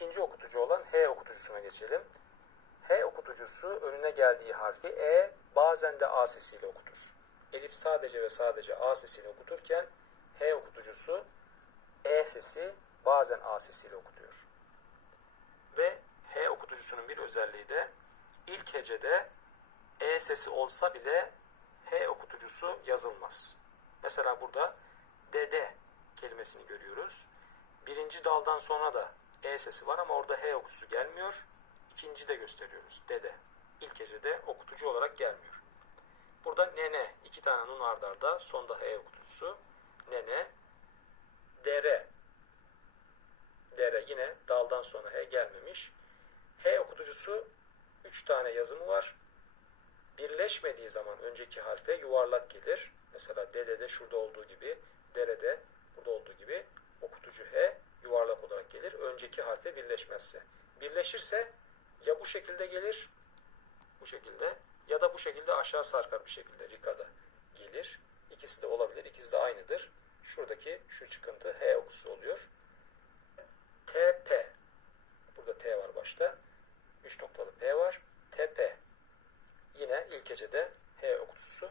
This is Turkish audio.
ikinci okutucu olan H okutucusuna geçelim. H okutucusu önüne geldiği harfi E bazen de A sesiyle okutur. Elif sadece ve sadece A sesiyle okuturken H okutucusu E sesi bazen A sesiyle okutuyor. Ve H okutucusunun bir özelliği de ilk hecede E sesi olsa bile H okutucusu yazılmaz. Mesela burada dede kelimesini görüyoruz. Birinci daldan sonra da E sesi var ama orada H okutusu gelmiyor. İkinci de gösteriyoruz. Dede. İlk hecede okutucu olarak gelmiyor. Burada nene. iki tane nun ardarda. Sonda H okutucusu. Nene. Dere. Dere yine daldan sonra H gelmemiş. H okutucusu üç tane yazımı var. Birleşmediği zaman önceki harfe yuvarlak gelir. Mesela dedede şurada olduğu gibi, derede burada olduğu gibi okutucu H yuvarlak olarak gelir. Harfe birleşmezse. Birleşirse ya bu şekilde gelir, bu şekilde ya da bu şekilde aşağı sarkar bir şekilde rikada gelir. İkisi de olabilir. İkisi de aynıdır. Şuradaki şu çıkıntı H okusu oluyor. TP. Burada T var başta. 3 noktalı P var. TP. Yine ilk hecede H okutusu.